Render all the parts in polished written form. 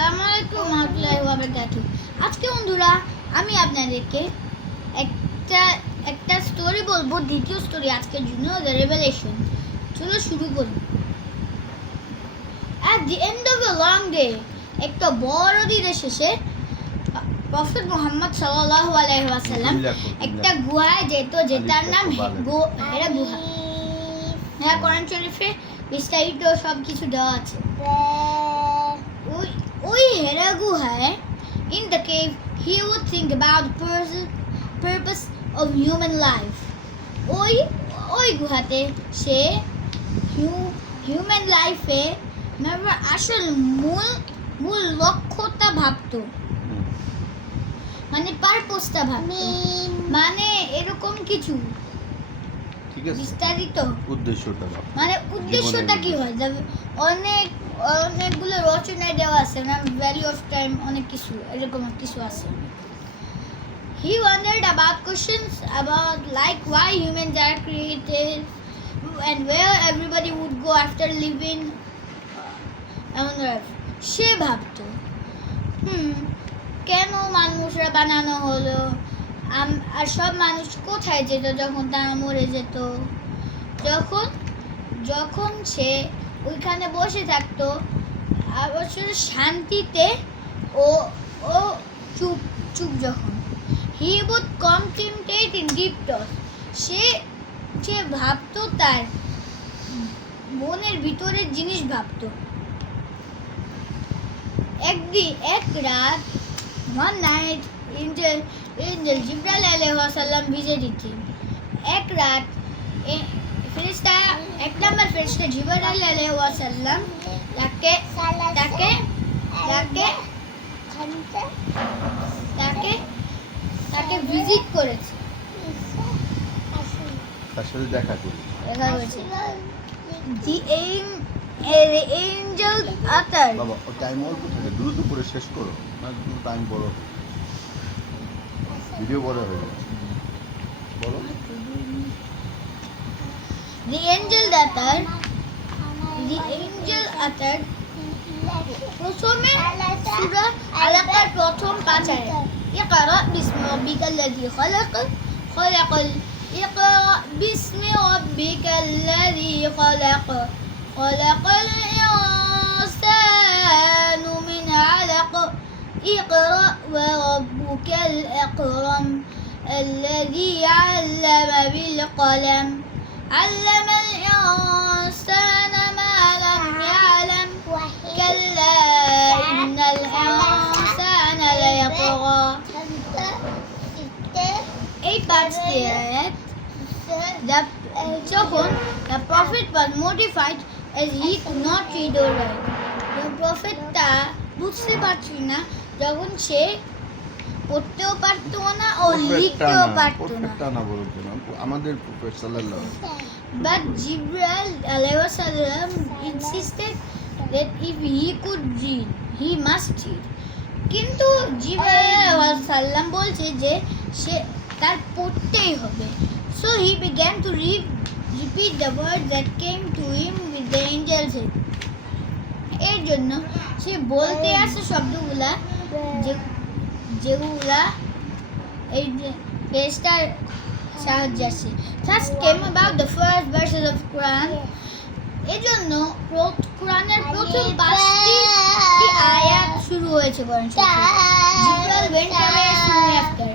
আসসালামু আলাইকুম ওয়া রাহমাতুল্লাহি ওয়া বারাকাতুহু। আজকে বন্ধুরা আমি আপনাদেরকে একটা স্টোরি বলবো, দ্বিতীয় স্টোরি আজকের জন্য, দ্য রেভেলেশন। চলো শুরু করি। At the end of a long day, একটা বড় দিনের শেষে প্রফেট মুহাম্মদ সাল্লাল্লাহু আলাইহি ওয়াসাল্লাম একটা গুহায় যেত, যেটার নাম হেরা গুহা। হ্যাঁ, কোরআন শরীফে বিস্তারিত সব কিছু দেওয়া আছে। ওই হেরা গুহায়, in the cave, he would think about the purpose of human life. ওই গুহাতে সে হিউম্যান লাইফে আসল মূল লক্ষ্যটা ভাবতো, মানে পারপোজটা ভাবতো, মানে এরকম কিছু বিস্তারিত উদ্দেশ্যটা কি হয়। অনেকগুলো রচনায় দেওয়া আছে, ভ্যালু অফ টাইম, অনেক কিছু এরকম কিছু আছে। He wondered about questions about like why humans are created and where everybody would go after living on Earth. সে ভাবতো কেন মানুষরা বানানো হলো, আর সব মানুষ কোথায় যেত যখন তারা মরে যেত। যখন সে ওইখানে বসে থাকতো অবশ্য শান্তিতে ও চুপ যখন, he would contemplate in deep thought. সে ভাবতো, তার মনের ভিতরের জিনিস ভাবতো। এক রাত, one night, angel জিবরাইল আলাইহিস সালাম visited him. এক রাত ফেরেশতা, এক নম্বর ফেরেশতা জিবরাইল আলাইহিস সালাম তাকে ভিজিট করেছে, তার সাথে দেখা করেছে। The angel uttered. বাবা, ও টাইম অল্প থাকে, দ্রুত করে শেষ করো, না টাইম বড় হবে, ভিডিও বড় হয়ে যাচ্ছে। বলো। The angel uttered. প্রথমে সূরা আলাকার প্রথম 5 আয়াত। ইকরা বিসমি রাব্বিকাল্লাযী খালাক, ইকরা বিসমি রাব্বিকাল্লাযী খালাক, খালাকাল ইনসানু মিন আলাক, ইকরা ওয়া রাব্বুকাল আকরাম, الذي علم بالقلم, علم الإنسان ما لم يعلم, كلا إن الإنسان ليطغى. এই পাঁচটি আয়াত, যখন the prophet was mortified as he could not read or write. The prophet তা বুঝতে পারছিল না, যখন সে পড়তেও পারতো না ও লিখতেও পারতো না। আমাদের প্রফেট সাল্লাল্লাহু আলাইহি ওয়াসাল্লাম, but Jibril alayhi salam insisted that if he could read, he must read. কিন্তু জিবরাইল আলাইহিস সালাম বলছে যে সে তার পড়তেই হবে। So he began to repeat the words that came to him with the angel said. এর জন্য সে বলতে আসে শব্দগুলা যেগুলা এই ফেরেশতার সাহায্যে আসে। Thus came about the first verses of Quran. এজন্য কোরআনের প্রথম 5টি আয়াত শুরু হয়েছে কোরআন শরীফে। জিবরাইল went away soon after.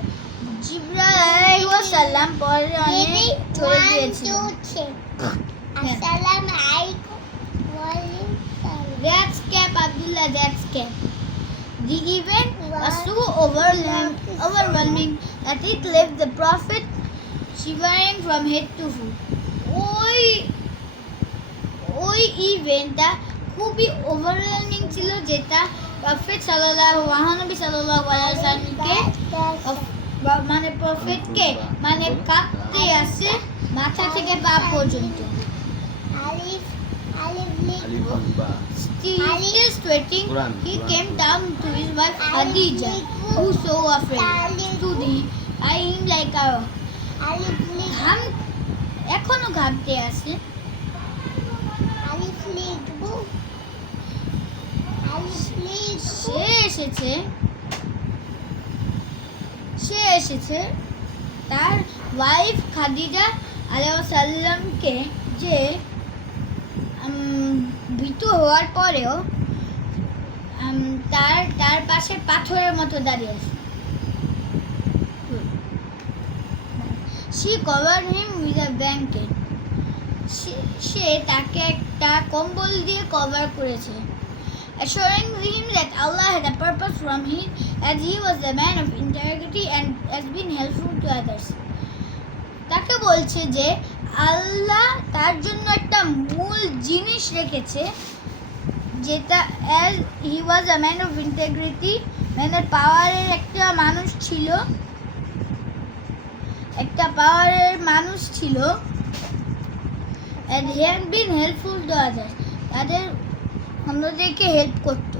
জিবরাইল আলাইহিস সালাম পরে অনেক চলে গিয়েছিলেন। আসসালামু আলাইকুম ওয়া আলাইকুম সালাম। That's cap Abdullah, that's cap. The event was so overwhelming that it left the prophet shivering from head to foot. ওই ইভেন্টটা খুবই ওভারওয়েলমিং ছিল, যেটা প্রফেট সাল্লাল্লাহু আলাইহি ওয়াসাল্লামকে মানে প্রফেটকে মানে কাঁপতে আসে মাথা থেকে পা পর্যন্ত। Still sweating, he came down to his wife Khadija, who so afraid stood eyeing like a এখনো ঘামতে আসে। সে এসেছে তার ওয়াইফ খাদিজা আলাইহিস সালামকে যে মৃত্যু হওয়ার পরেও তার পাশে পাথরের মতো দাঁড়িয়ে আছে। She covered him with a blanket. সে তাকে একটা কম্বল দিয়ে কভার করেছে, assuring him that Allah had a purpose from him, as he was a man of integrity and has been helpful to others. তাকে বলছে যে আল্লাহ তার জন্য একটা মূল জিনিস রেখেছে, যেটা as he was a man of integrity, ম্যানের পাওয়ারের একটা মানুষ ছিল and he had been helpful to others. তাদের অন্যদেরকে হেল্প করতো।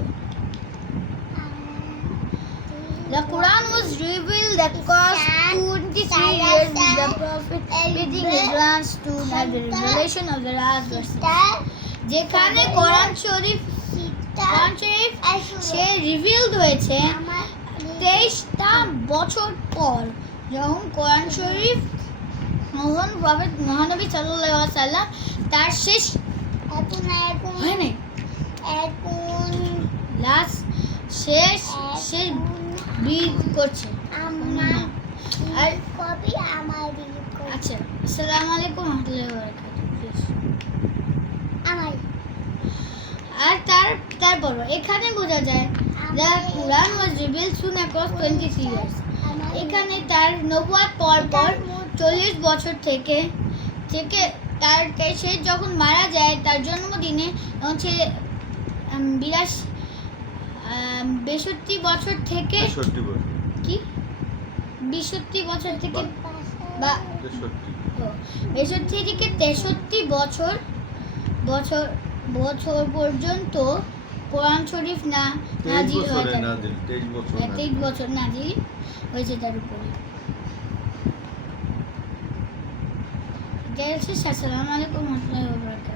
The Quran was revealed across 23 years with the Prophet leading his last to the revelation of the last verses. যেখানে কোরআন শরীফ সে revealed হয়েছে 23টা বছর পর, যখন কোরআন শরীফ মহানবী সাল্লাল্লাহু আলাইহি ওয়াসাল্লাম তার শেষ ব্রিথ করছে। আচ্ছা, আসসালামু আলাইকুম ওয়া রাহমাতুল্লাহি ওয়া বারাকাতুহু। আর তারপর এখানে বোঝা যায় the Quran was revealed soon across 23 years. এখানে তার নবুয়ত পর 40 বছর থেকে সে যখন মারা যায় তার জন্মদিনে, তখন সে 62 বছর থেকে 63 বছর পর্যন্ত কোরআন শরীফ নাজিল হয়ে থাকে। 23 বছর নাজিল হয়েছে তার উপরে। আসসালামু আলাইকুম ওয়া রাহমাতুল্লাহি ওয়া বারাকাতুহু।